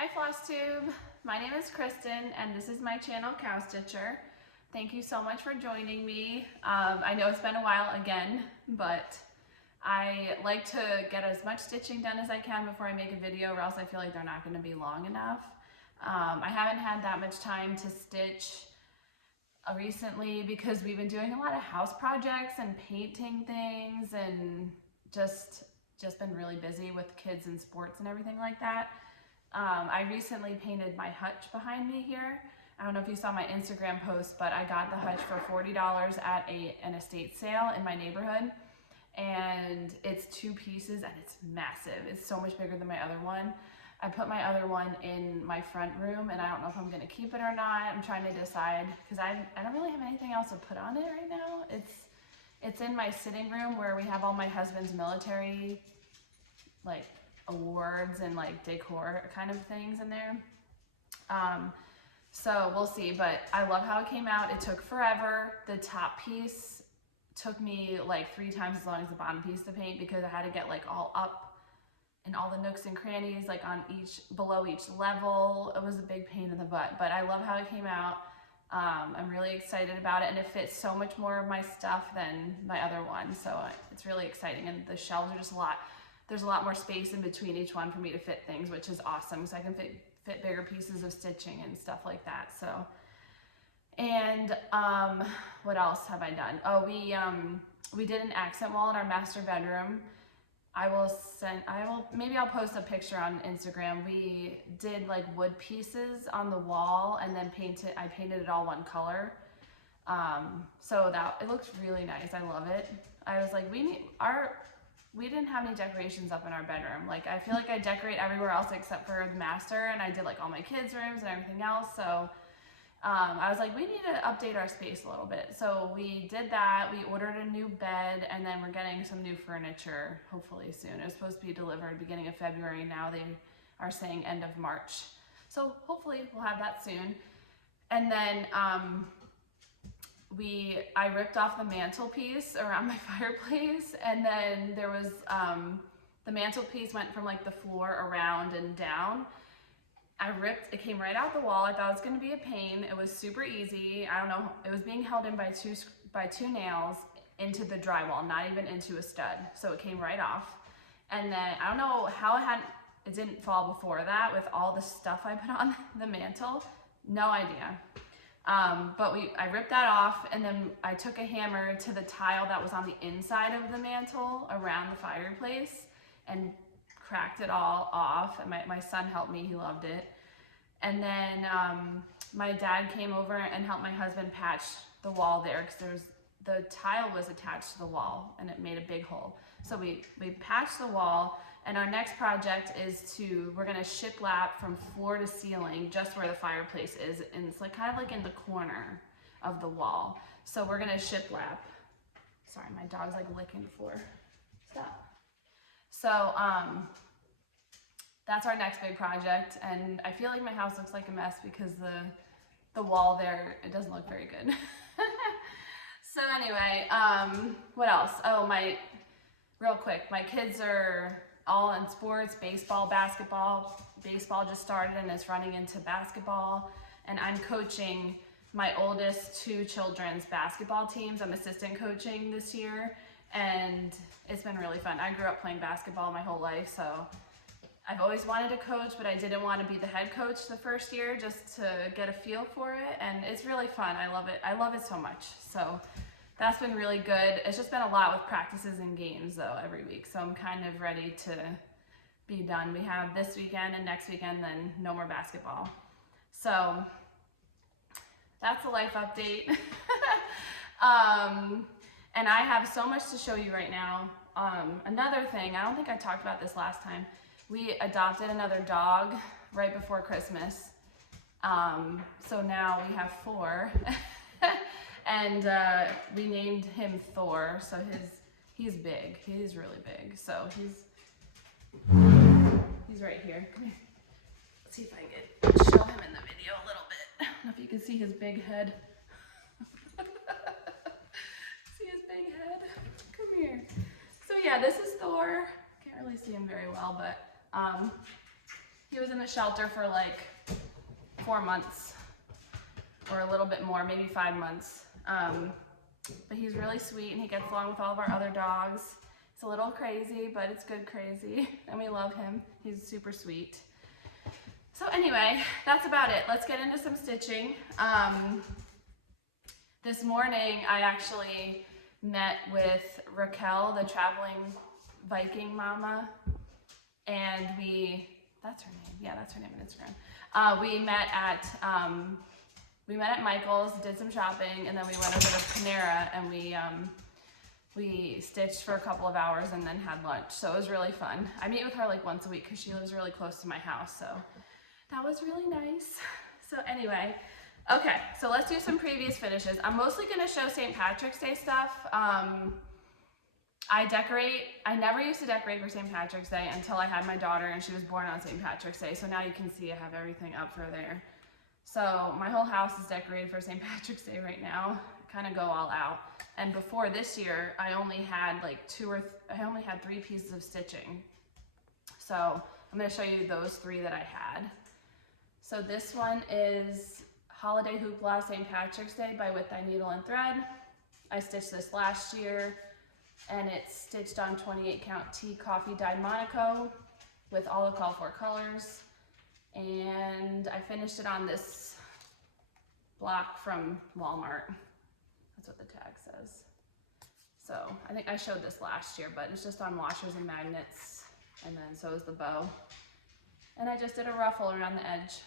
Hi Flosstube, my name is Kristen and this is my channel CowStitcher. Thank you so much for joining me. I know it's been a while again, but I like to get as much stitching done as I can before I make a video, or else I feel like they're not going to be long enough. I haven't had that much time to stitch recently because we've been doing a lot of house projects and painting things and just been really busy with kids and sports and everything like that. I recently painted my hutch behind me here. I don't know if you saw my Instagram post, but I got the hutch for $40 at an estate sale in my neighborhood. And it's 2 pieces and it's massive. It's so much bigger than my other one. I put my other one in my front room and I don't know if I'm gonna keep it or not. I'm trying to decide because I don't really have anything else to put on it right now. It's in my sitting room where we have all my husband's military like awards and like decor kind of things in there. So we'll see, but I love how it came out. It took forever. The top piece took me like 3 times as long as the bottom piece to paint because I had to get like all up in all the nooks and crannies, like on below each level. It was a big pain in the butt, but I love how it came out. I'm really excited about it, and it fits so much more of my stuff than my other one, so it's really exciting. And the shelves are just there's a lot more space in between each one for me to fit things, which is awesome, so I can fit bigger pieces of stitching and stuff like that. So, and what else have I done? Oh, we did an accent wall in our master bedroom. Maybe I'll post a picture on Instagram. We did like wood pieces on the wall and then I painted it all one color. So it looks really nice. I love it. I was like, we didn't have any decorations up in our bedroom. Like, I feel like I decorate everywhere else except for the master, and I did like all my kids' rooms and everything else. So I was like, we need to update our space a little bit. So we did that. We ordered a new bed, and then we're getting some new furniture hopefully soon. It was supposed to be delivered beginning of February. Now they are saying end of March. So hopefully we'll have that soon. And then I ripped off the mantelpiece around my fireplace, and then there was, the mantelpiece went from like the floor around and down. It came right out the wall. I thought it was gonna be a pain. It was super easy. I don't know, it was being held in by two nails into the drywall, not even into a stud. So it came right off. And then I don't know how it didn't fall before that with all the stuff I put on the mantle. No idea. But I ripped that off, and then I took a hammer to the tile that was on the inside of the mantle around the fireplace and cracked it all off. And my son helped me, he loved it. And then my dad came over and helped my husband patch the wall there because the tile was attached to the wall and it made a big hole. So we patched the wall, and our next project is we're gonna shiplap from floor to ceiling just where the fireplace is, and it's like kind of like in the corner of the wall. So we're gonna shiplap. Sorry, my dog's like licking the floor. Stop. So that's our next big project, and I feel like my house looks like a mess because the wall there, it doesn't look very good. So anyway, what else? Oh, real quick, my kids are all in sports, baseball, basketball. Baseball just started and is running into basketball, and I'm coaching my oldest 2 children's basketball teams. I'm assistant coaching this year, and it's been really fun. I grew up playing basketball my whole life, so I've always wanted to coach, but I didn't want to be the head coach the first year just to get a feel for it, and it's really fun. I love it. I love it so much. So that's been really good. It's just been a lot with practices and games though every week, so I'm kind of ready to be done. We have this weekend and next weekend, then no more basketball. So that's a life update. And I have so much to show you right now. Another thing, I don't think I talked about this last time. We adopted another dog right before Christmas. So now we have 4. And we named him Thor. So he's big. He's really big. So he's right here. Come here. Let's see if I can show him in the video a little bit. I don't know if you can see his big head. See his big head? Come here. So yeah, this is Thor. Can't really see him very well, but He was in the shelter for like 4 months or a little bit more, maybe 5 months. But he's really sweet and he gets along with all of our other dogs. It's a little crazy, but it's good crazy, and we love him. He's super sweet. So anyway, that's about it. Let's get into some stitching. This morning, I actually met with Raquel, the traveling Viking mama, and that's her name. Yeah, that's her name on Instagram. We met at Michael's, did some shopping, and then we went over to Panera, and we stitched for a couple of hours and then had lunch. So it was really fun. I meet with her like once a week because she lives really close to my house. So that was really nice. So anyway, okay, so let's do some previous finishes. I'm mostly gonna show St. Patrick's Day stuff. I never used to decorate for St. Patrick's Day until I had my daughter and she was born on St. Patrick's Day. So now you can see I have everything up for there. So my whole house is decorated for St. Patrick's Day right now. Kind of go all out. And before this year, I only had like 3 pieces of stitching. So I'm going to show you those 3 that I had. So this one is Holiday Hoopla St. Patrick's Day by With Thy Needle and Thread. I stitched this last year, and it's stitched on 28 count Tea Coffee Dyed Monaco with all the called for colors. And I finished it on this block from Walmart. That's what the tag says. So I think I showed this last year, but it's just on washers and magnets, and then so is the bow. And I just did a ruffle around the edge.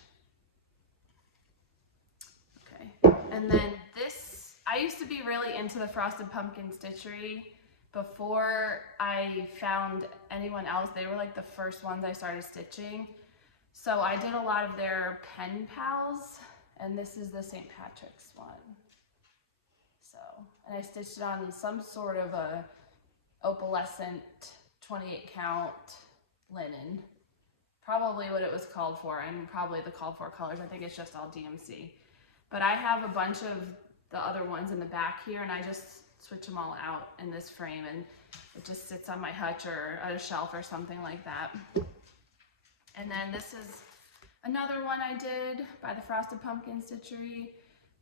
Okay, and then this, I used to be really into the Frosted Pumpkin stitchery before I found anyone else. They were like the first ones I started stitching. So I did a lot of their pen pals, and this is the St. Patrick's one. So, and I stitched it on some sort of a opalescent 28 count linen. Probably what it was called for, and probably the called for colors. I think it's just all DMC. But I have a bunch of the other ones in the back here, and I just switch them all out in this frame, and it just sits on my hutch or at a shelf or something like that. And then this is another one I did by the Frosted Pumpkin Stitchery.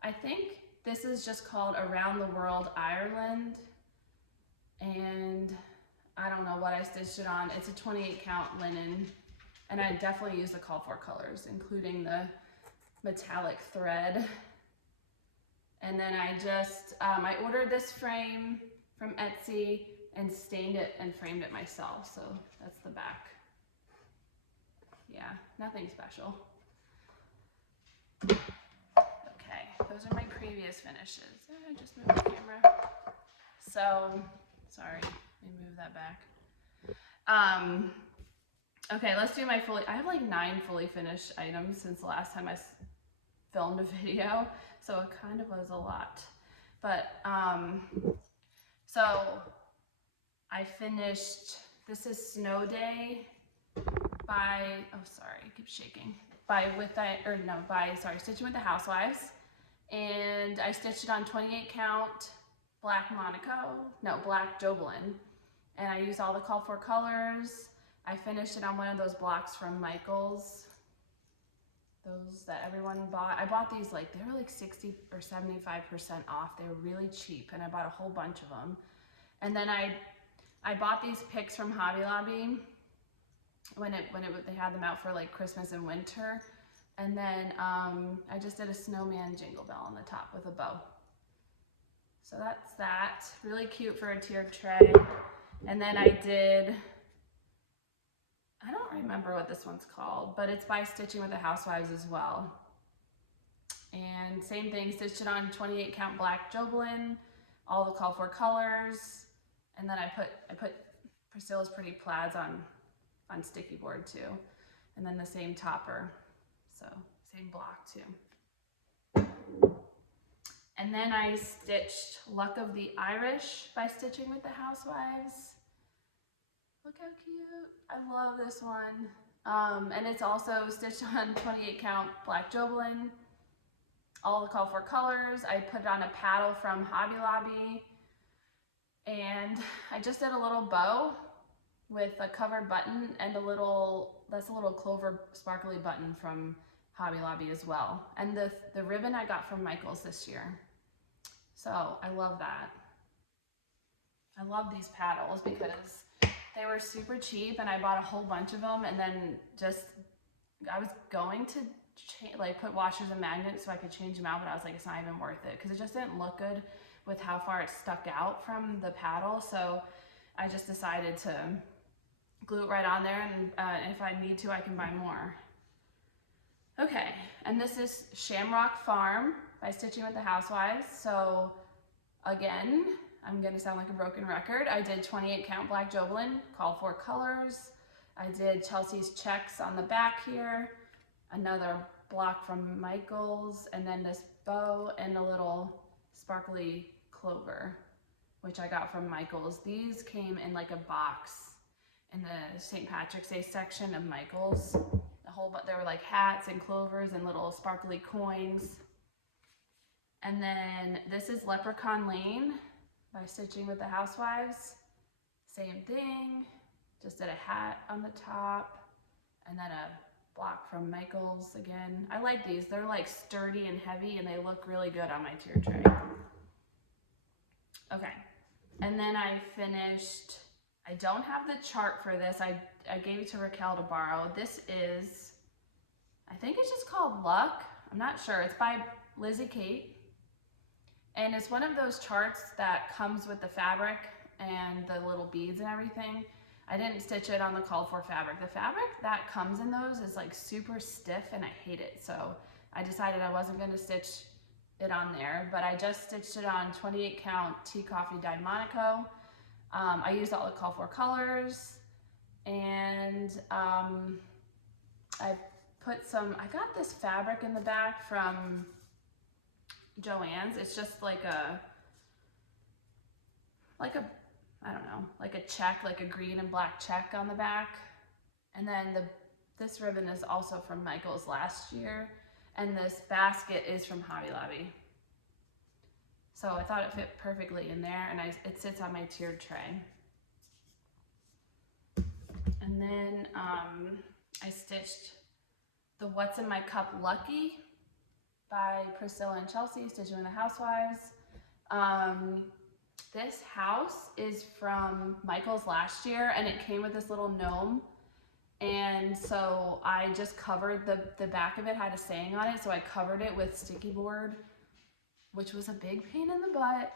I think this is just called Around the World Ireland. And I don't know what I stitched it on. It's a 28 count linen. And I definitely used the called for colors, including the metallic thread. And then I just, I ordered this frame from Etsy and stained it and framed it myself. So that's the back. Yeah, nothing special. Okay, those are my previous finishes. I just moved the camera. So, sorry, let me move that back. Okay, let's do my fully, I have like 9 fully finished items since the last time I filmed a video, so it kind of was a lot. But, so I finished, this is Snow Day by, oh sorry, it keeps shaking, Stitching with the Housewives. And I stitched it on 28 count black Jobelin. And I used all the called for colors. I finished it on one of those blocks from Michael's, those that everyone bought. I bought these, like, they were like 60 or 75% off. They were really cheap, and I bought a whole bunch of them. And then I bought these picks from Hobby Lobby when they had them out for like Christmas and winter. And then I just did a snowman jingle bell on the top with a bow. So that's that. Really cute for a tiered tray. And then I did, I don't remember what this one's called, but it's by Stitching with the Housewives as well. And same thing, stitched it on 28 count black Jobelin, all the called for colors. And then I put Priscilla's Pretty Plaids on sticky board too. And then the same topper, so same block too. And then I stitched Luck of the Irish by Stitching with the Housewives. Look how cute, I love this one. And it's also stitched on 28 count black Jobelin, all the call for colors. I put it on a paddle from Hobby Lobby, and I just did a little bow with a covered button and that's a little clover sparkly button from Hobby Lobby as well. And the ribbon I got from Michael's this year. So I love that. I love these paddles because they were super cheap and I bought a whole bunch of them, and then I was going to put washers and magnets so I could change them out, but I was like, it's not even worth it because it just didn't look good with how far it stuck out from the paddle. So I just decided to glue it right on there, and if I need to, I can buy more. Okay, and this is Shamrock Farm by Stitching with the Housewives. So again, I'm gonna sound like a broken record. I did 28 count black Jobelan, called for colors. I did Chelsea's checks on the back here, another block from Michael's, and then this bow and a little sparkly clover, which I got from Michael's. These came in like a box in the St. Patrick's Day section of Michael's. There were like hats and clovers and little sparkly coins. And then this is Leprechaun Lane by Stitching with the Housewives. Same thing, just did a hat on the top and then a block from Michael's again. I like these, they're like sturdy and heavy and they look really good on my tier tray. Okay, and then I finished, I don't have the chart for this, I gave it to Raquel to borrow. This is, I think it's just called Luck, I'm not sure. It's by Lizzie Kate. And it's one of those charts that comes with the fabric and the little beads and everything. I didn't stitch it on the called for fabric. The fabric that comes in those is like super stiff and I hate it. So I decided I wasn't gonna stitch it on there, but I just stitched it on 28 count Tea Coffee dyed Monaco. I used all the call for colors, and I got this fabric in the back from Joann's. It's just like a I don't know, like a check, like a green and black check on the back. And then this ribbon is also from Michael's last year, and this basket is from Hobby Lobby. So I thought it fit perfectly in there, and it sits on my tiered tray. And then I stitched the What's in My Cup Lucky by Priscilla and Chelsea, Stitching with the Housewives. This house is from Michael's last year, and it came with this little gnome. And so I just covered the back of it, had a saying on it, so I covered it with sticky board, which was a big pain in the butt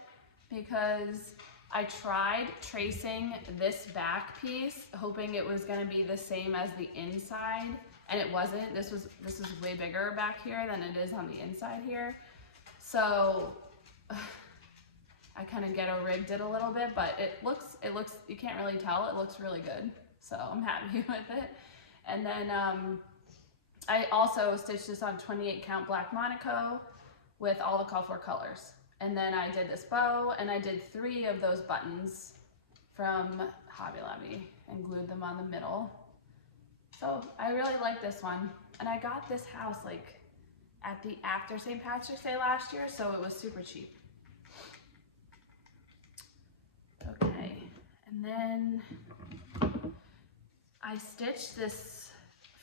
because I tried tracing this back piece, hoping it was gonna be the same as the inside, and it wasn't. This is way bigger back here than it is on the inside here. So I kind of ghetto rigged it a little bit, but it looks, you can't really tell, it looks really good. So I'm happy with it. And then I also stitched this on 28 count black Monaco with all the call for colors. And then I did this bow, and I did 3 of those buttons from Hobby Lobby and glued them on the middle. So I really like this one. And I got this house like after St. Patrick's Day last year, so it was super cheap. Okay, and then I stitched this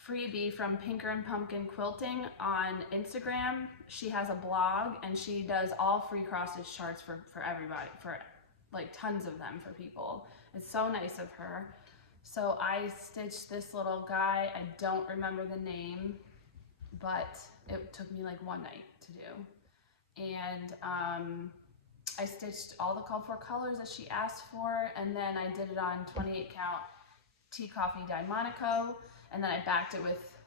freebie from Pinker and Pumpkin Quilting on Instagram. She has a blog and she does all free cross stitch charts for everybody, for like tons of them for people. It's so nice of her. So I stitched this little guy. I don't remember the name, but it took me like one night to do. And I stitched all the call for colors that she asked for, and then I did it on 28 count Tea Coffee dyed Monaco, and then I backed it with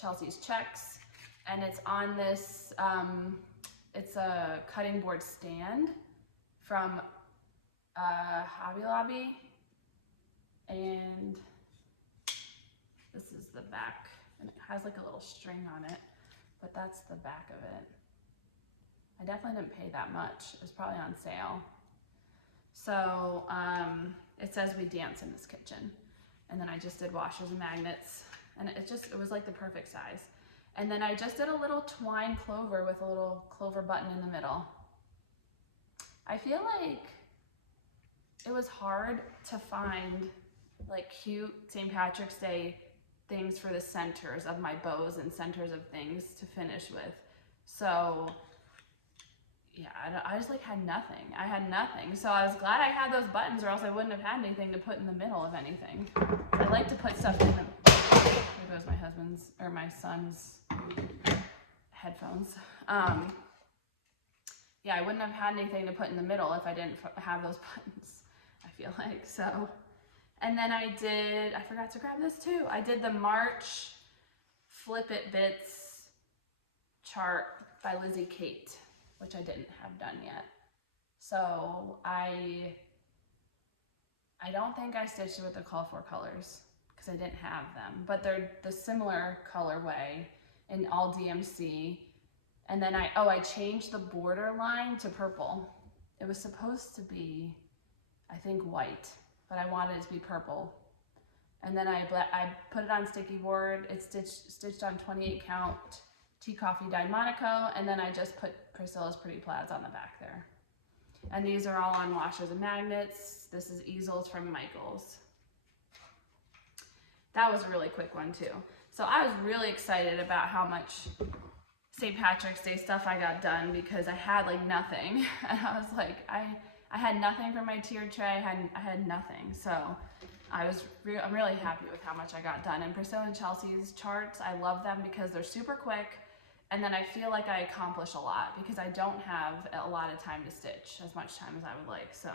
Chelsea's checks, and it's on this, it's a cutting board stand from Hobby Lobby, and this is the back, and it has like a little string on it, but that's the back of it. I definitely didn't pay that much. It was probably on sale. So it says we dance in this kitchen. And then I just did washers and magnets, and it was like the perfect size. And then I just did a little twine clover with a little clover button in the middle. I feel like it was hard to find like cute St. Patrick's Day things for the centers of my bows and centers of things to finish with. So yeah, I just like had nothing. I had nothing. So I was glad I had those buttons, or else I wouldn't have had anything to put in the middle of anything. I like to put stuff in the, there goes my husband's, or my son's headphones. Yeah, I wouldn't have had anything to put in the middle if I didn't have those buttons, I feel like, so. And then I forgot to grab this too. I did the March Flip It Bits chart by Lizzie Kate, which I didn't have done yet. So I don't think I stitched it with the call for colors because I didn't have them, but they're the similar colorway in all DMC. And then I changed the border line to purple. It was supposed to be, I think, white, but I wanted it to be purple. And then I put it on sticky board. It's stitched on 28 count Tea Coffee dyed Monaco, and then I just put Priscilla's Pretty Plaids on the back there. And these are all on washers and magnets. This is easels from Michaels. That was a really quick one too. So I was really excited about how much St. Patrick's Day stuff I got done because I had like nothing. And I was like, I had nothing for my tiered tray. I had nothing. So I'm really happy with how much I got done. And Priscilla and Chelsea's charts, I love them because they're super quick. And then I feel like I accomplish a lot because I don't have a lot of time to stitch, as much time as I would like, so.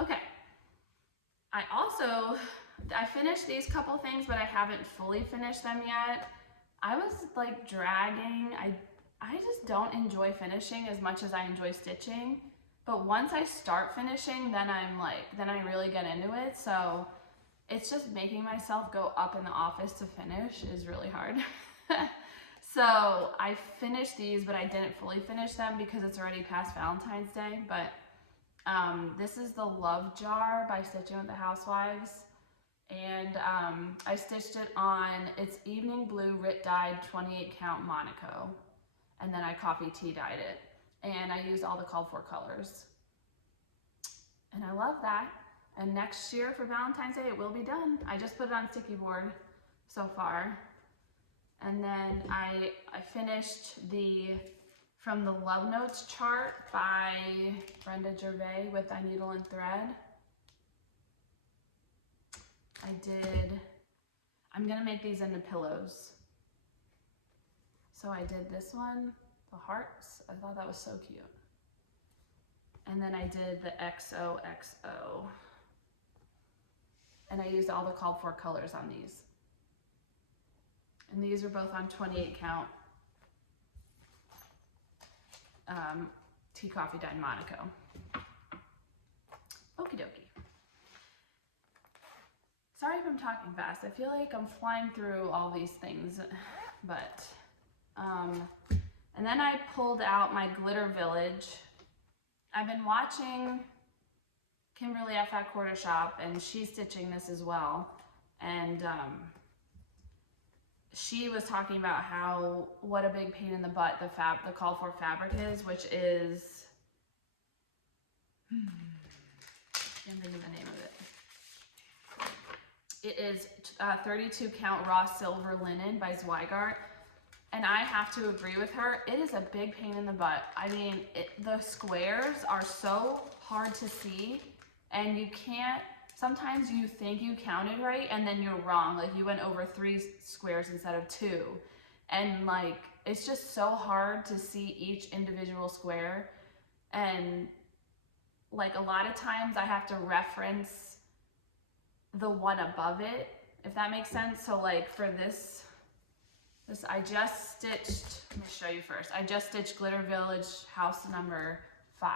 Okay. I finished these couple things, but I haven't fully finished them yet. I was like dragging. I just don't enjoy finishing as much as I enjoy stitching. But once I start finishing, then I really get into it. So it's just making myself go up in the office to finish is really hard. So I finished these, but I didn't fully finish them because it's already past Valentine's Day. But this is the Love Jar by Stitching with the Housewives. And I stitched it on, it's evening blue Rit dyed 28 count Monaco. And then I coffee tea dyed it. And I used all the called for colors. And I love that. And next year for Valentine's Day, it will be done. I just put it on sticky board so far. And then I finished from the Love Notes chart by Brenda Gervais with I Needle and Thread. I'm gonna make these into pillows. So I did this one, the hearts. I thought that was so cute. And then I did the XOXO. And I used all the called for colors on these. And these are both on 28 count Tea Coffee dyed Monaco. Okie dokie. Sorry if I'm talking fast. I feel like I'm flying through all these things, but, and then I pulled out my Glitter Village. I've been watching Kimberly F at Quarter Shop, and she's stitching this as well. And she was talking about what a big pain in the butt the call for fabric is, which is, can't think of the name of it. It is 32 count raw silver linen by Zweigart. And I have to agree with her. It is a big pain in the butt. I mean, the squares are so hard to see, and you can't, sometimes you think you counted right and then you're wrong. Like you went over 3 squares instead of 2. And like, it's just so hard to see each individual square. And like a lot of times I have to reference the one above it, if that makes sense. So like for this I just stitched, let me show you first. I just stitched Glitter Village house number 5,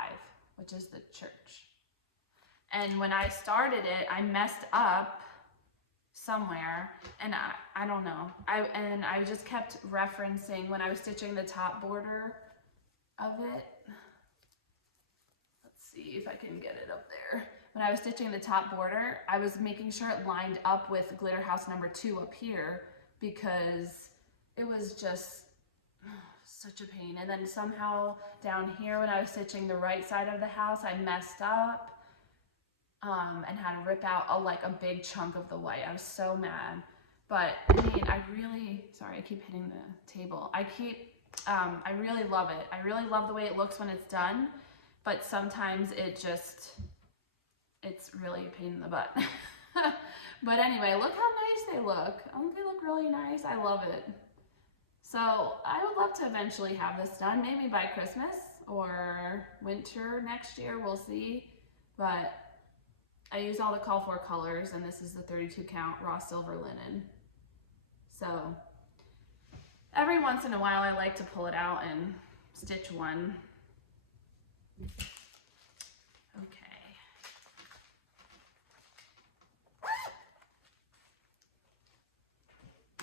which is the church. And when I started it, I messed up somewhere, and I don't know. I just kept referencing when I was stitching the top border of it. Let's see if I can get it up there. When I was stitching the top border, I was making sure it lined up with Glitter House number 2 up here because it was just such a pain. And then somehow down here when I was stitching the right side of the house, I messed up. and had to rip out like a big chunk of the white. I was so mad. But I mean, I really, sorry, I keep hitting the table. I really love it. I really love the way it looks when it's done, but sometimes it's really a pain in the butt. But anyway, look how nice they look. Oh, they look really nice. I love it. So I would love to eventually have this done, maybe by Christmas or winter next year, we'll see. But I use all the call for colors, and this is the 32 count raw silver linen. So every once in a while I like to pull it out and stitch one. Okay.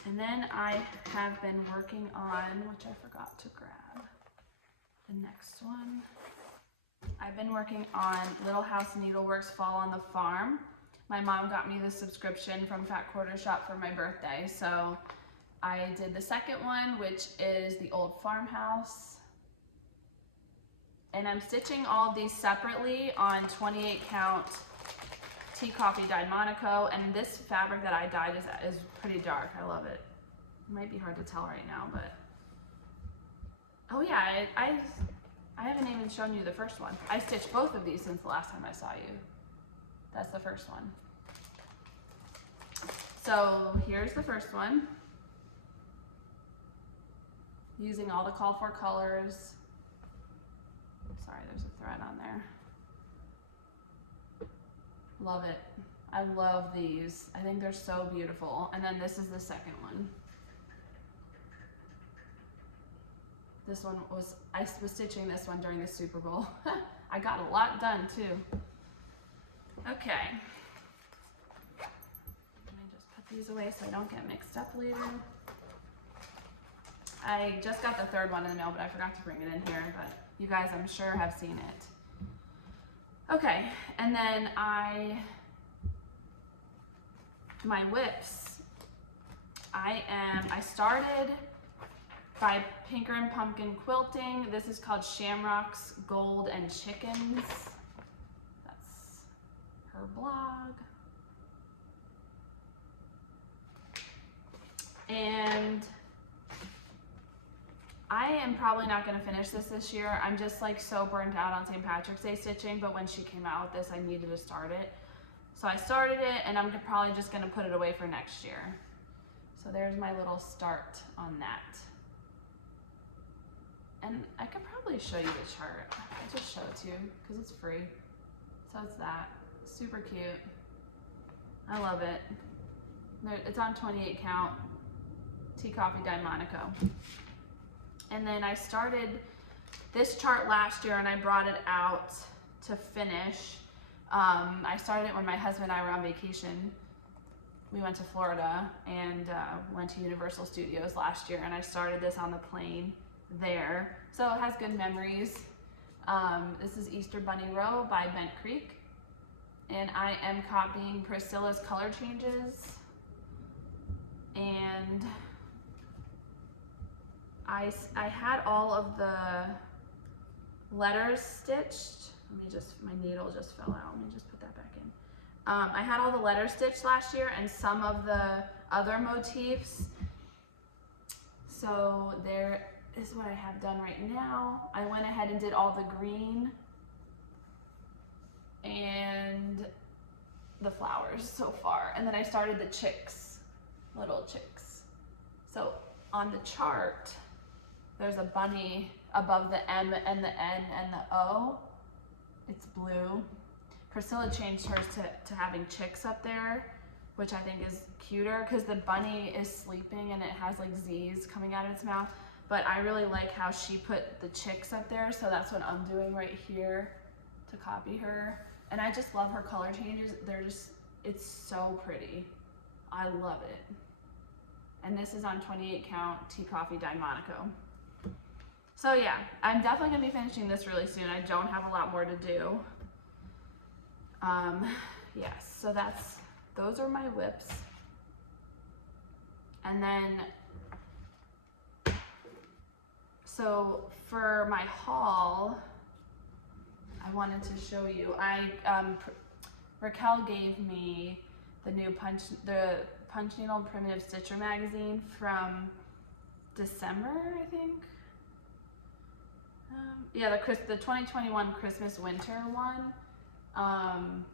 And then I have been working on, which I forgot to grab, the next one. I've been working on Little House Needleworks Fall on the Farm. My mom got me the subscription from Fat Quarter Shop for my birthday, so I did the second one, which is the old farmhouse. And I'm stitching all of these separately on 28 count tea coffee dyed Monaco, and this fabric that I dyed is pretty dark. I love it. It might be hard to tell right now, but oh yeah, I haven't even shown you the first one. I stitched both of these since the last time I saw you. That's the first one. So here's the first one. Using all the call for colors. Sorry, there's a thread on there. Love it. I love these. I think they're so beautiful. And then this is the second one. This one was, I was stitching this one during the Super Bowl. I got a lot done too. Okay. Let me just put these away so I don't get mixed up later. I just got the third one in the mail, but I forgot to bring it in here, but you guys, I'm sure, have seen it. Okay, and then my whips, I started by Pinker and Pumpkin Quilting. This is called Shamrocks, Gold, and Chickens. That's her blog. And I am probably not going to finish this year. I'm just like so burnt out on St. Patrick's Day stitching, but when she came out with this, I needed to start it. So I started it, and I'm probably just going to put it away for next year. So there's my little start on that. And I could probably show you the chart. I'll just show it to you because it's free. So it's that. Super cute. I love it. It's on 28 count tea coffee dyed Monaco. And then I started this chart last year and I brought it out to finish. I started it when my husband and I were on vacation. We went to Florida and went to Universal Studios last year, and I started this on the plane there. So it has good memories. This is Easter Bunny Row by Bent Creek. And I am copying Priscilla's color changes. And I had all of the letters stitched. My needle just fell out. Let me just put that back in. I had all the letters stitched last year and some of the other motifs. So there is what I have done right now. I went ahead and did all the green and the flowers so far. And then I started the chicks, little chicks. So on the chart, there's a bunny above the M and the N and the O. It's blue. Priscilla changed hers to having chicks up there, which I think is cuter because the bunny is sleeping and it has like Z's coming out of its mouth. But I really like how she put the chicks up there, so that's what I'm doing right here to copy her. And I just love her color changes. It's so pretty. I love it. And this is on 28 count tea coffee dyed Monaco. So yeah, I'm definitely gonna be finishing this really soon. I don't have a lot more to do. Yes, so those are my whips. And then, so for my haul, I wanted to show you, Raquel gave me the new Punch Needle and Primitive Stitcher magazine from December, I think. Yeah, the 2021 Christmas Winter one.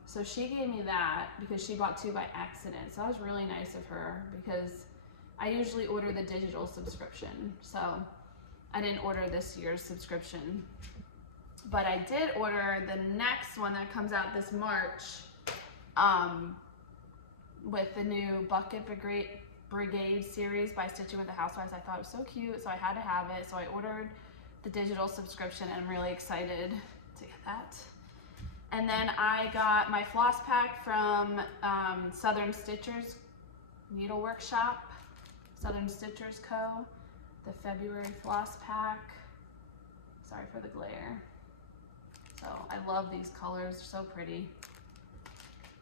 So she gave me that because she bought 2 by accident. So that was really nice of her because I usually order the digital subscription. So I didn't order this year's subscription. But I did order the next one that comes out this March with the new Bucket Brigade series by Stitching with the Housewives. I thought it was so cute, so I had to have it. So I ordered the digital subscription and I'm really excited to get that. And then I got my floss pack from Southern Stitchers Needle Workshop, Southern Stitchers Co. The February floss pack. Sorry for the glare. So I love these colors, they're so pretty.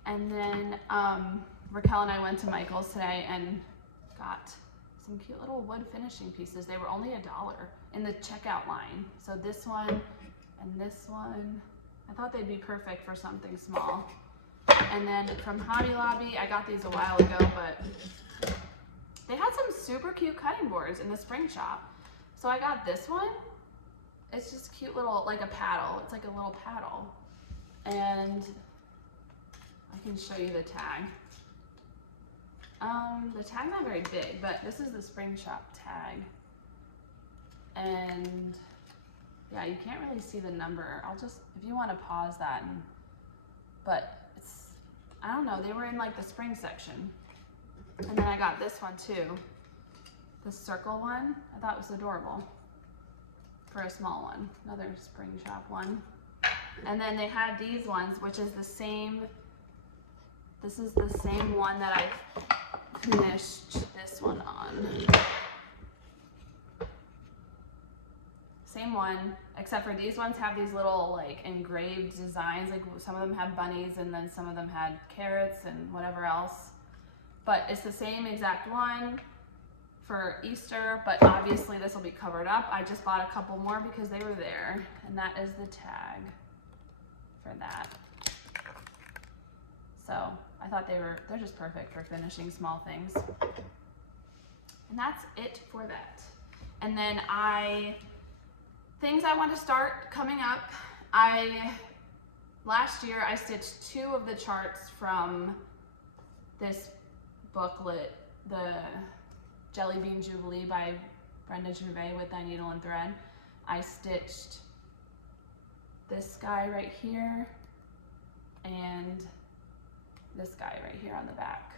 And then Raquel and I went to Michael's today and got some cute little wood finishing pieces. They were only $1 in the checkout line. So this one and this one, I thought they'd be perfect for something small. And then from Hobby Lobby, I got these a while ago, but they had some super cute cutting boards in the spring shop. So I got this one. It's just cute little, like a paddle. It's like a little paddle. And I can show you the tag. The tag's not very big, but this is the spring shop tag. And yeah, you can't really see the number. I'll just, if you want to pause that, but it's, I don't know, they were in like the spring section. And then I got this one too. The circle one, I thought was adorable for a small one, another spring shop one. And then they had these ones, which is the same, this is the same one that I finished this one on. Same one, except for these ones have these little like engraved designs, like some of them have bunnies and then some of them had carrots and whatever else. But it's the same exact one for Easter, but obviously this will be covered up. I just bought a couple more because they were there, and that is the tag for that. So I thought they're just perfect for finishing small things. And that's it for that. And then things I want to start coming up. Last year I stitched 2 of the charts from this booklet, the Jelly Bean Jubilee by Brenda Gervais with Thy Needle and Thread. I stitched this guy right here and this guy right here on the back.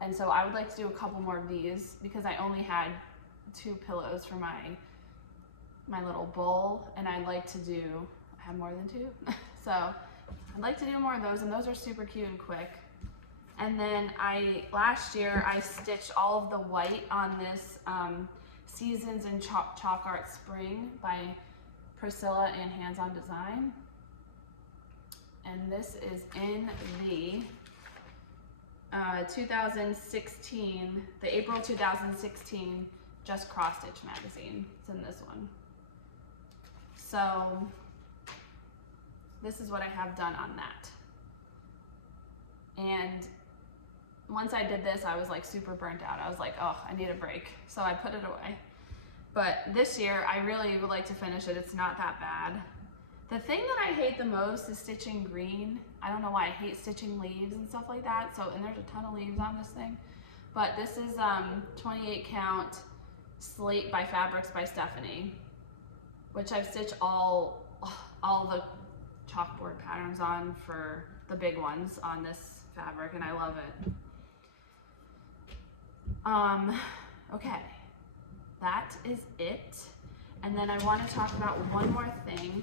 And so I would like to do a couple more of these because I only had 2 pillows for my little bowl, and I'd like to do, I have more than 2. So I'd like to do more of those, and those are super cute and quick. And then last year I stitched all of the white on this Seasons in Chalk Art Spring by Priscilla and Hands On Design. And this is in the 2016, the April 2016 Just Cross Stitch magazine. It's in this one. So this is what I have done on that. And once I did this, I was like super burnt out. I was like, oh, I need a break. So I put it away. But this year, I really would like to finish it. It's not that bad. The thing that I hate the most is stitching green. I don't know why I hate stitching leaves and stuff like that. So, and there's a ton of leaves on this thing. But this is 28 count Slate by Fabrics by Stephanie, which I've stitched all the chalkboard patterns on for the big ones on this fabric, and I love it. Okay, that is it. And then I want to talk about one more thing.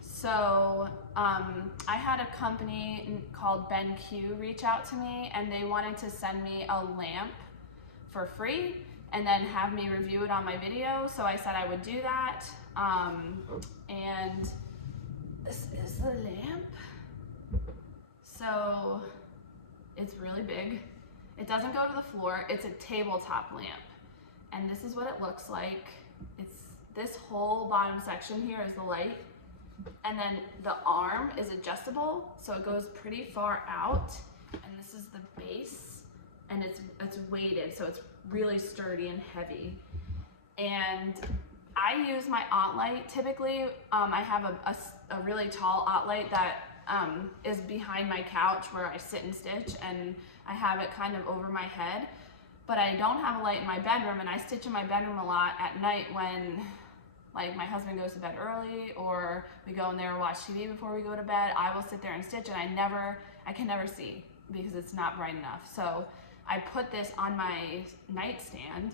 So I had a company called BenQ reach out to me, and they wanted to send me a lamp for free and then have me review it on my video. So I said I would do that. And this is the lamp. So it's really big. It doesn't go to the floor. It's a tabletop lamp. And this is what it looks like. It's this whole bottom section here is the light. And then the arm is adjustable, so it goes pretty far out. And this is the base, and it's weighted, so it's really sturdy and heavy. And I use my aunt light typically. I have a really tall aunt light that is behind my couch where I sit and stitch, and I have it kind of over my head. But I don't have a light in my bedroom, and I stitch in my bedroom a lot at night when like my husband goes to bed early, or we go in there and watch TV before we go to bed. I will sit there and stitch, and I can never see because it's not bright enough. So I put this on my nightstand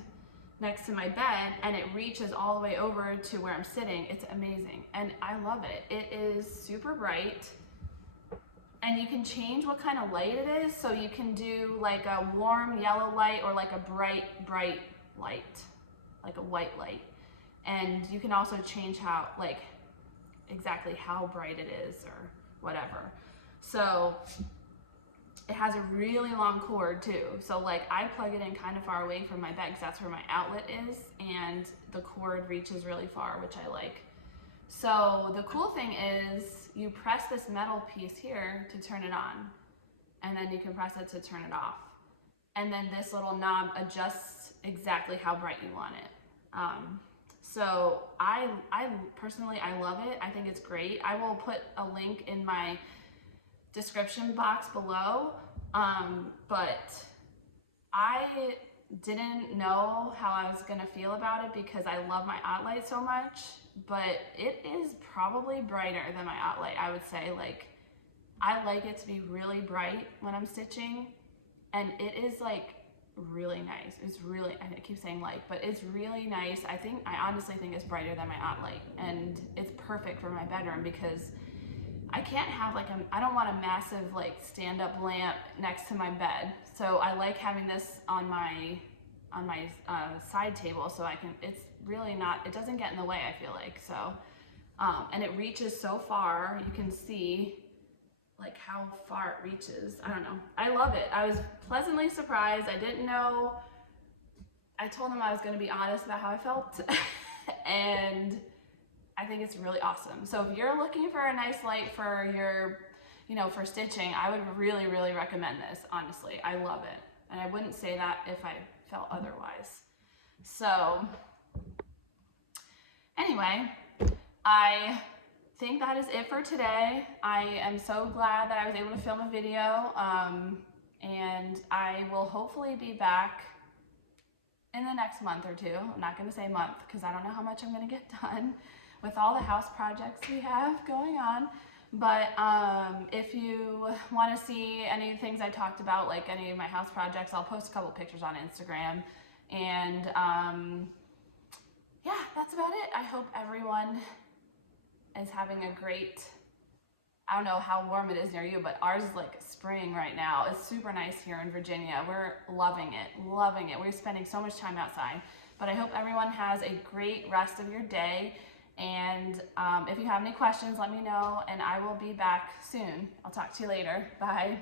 next to my bed, and it reaches all the way over to where I'm sitting. It's amazing, and I love it. It is super bright, and you can change what kind of light it is. So you can do like a warm yellow light, or like a bright light, like a white light. And you can also change how, like, exactly how bright it is or whatever. So it has a really long cord too. So like I plug it in kind of far away from my bed because that's where my outlet is, and the cord reaches really far, which I like. So the cool thing is you press this metal piece here to turn it on, and then you can press it to turn it off. And then this little knob adjusts exactly how bright you want it. So I personally, I love it. I think it's great. I will put a link in my description box below, but I didn't know how I was gonna feel about it because I love my aunt light so much, but it is probably brighter than my aunt light, I would say. Like, I like it to be really bright when I'm stitching, and it is like really nice. It's really, I keep saying like, but it's really nice. I honestly think it's brighter than my aunt light, and it's perfect for my bedroom because I can't have like I don't want a massive like stand-up lamp next to my bed. So I like having this on my side table, so it's really not, it doesn't get in the way, I feel like. So and it reaches so far. You can see like how far it reaches. I don't know. I love it. I was pleasantly surprised. I didn't know. I told him I was going to be honest about how I felt, and I think it's really awesome. So if you're looking for a nice light for your, for stitching, I would really, really recommend this. Honestly, I love it, and I wouldn't say that if I felt otherwise. So anyway, I think that is it for today. I am so glad that I was able to film a video, and I will hopefully be back in the next month or two. I'm not going to say month because I don't know how much I'm going to get done with all the house projects we have going on. But if you want to see any things I talked about, like any of my house projects, I'll post a couple pictures on Instagram. And yeah, that's about it. I hope everyone is having a great, I don't know how warm it is near you, but ours is like spring right now. It's super nice here in Virginia. We're loving it, loving it. We're spending so much time outside. But I hope everyone has a great rest of your day. And if you have any questions, let me know, and I will be back soon. I'll talk to you later. Bye.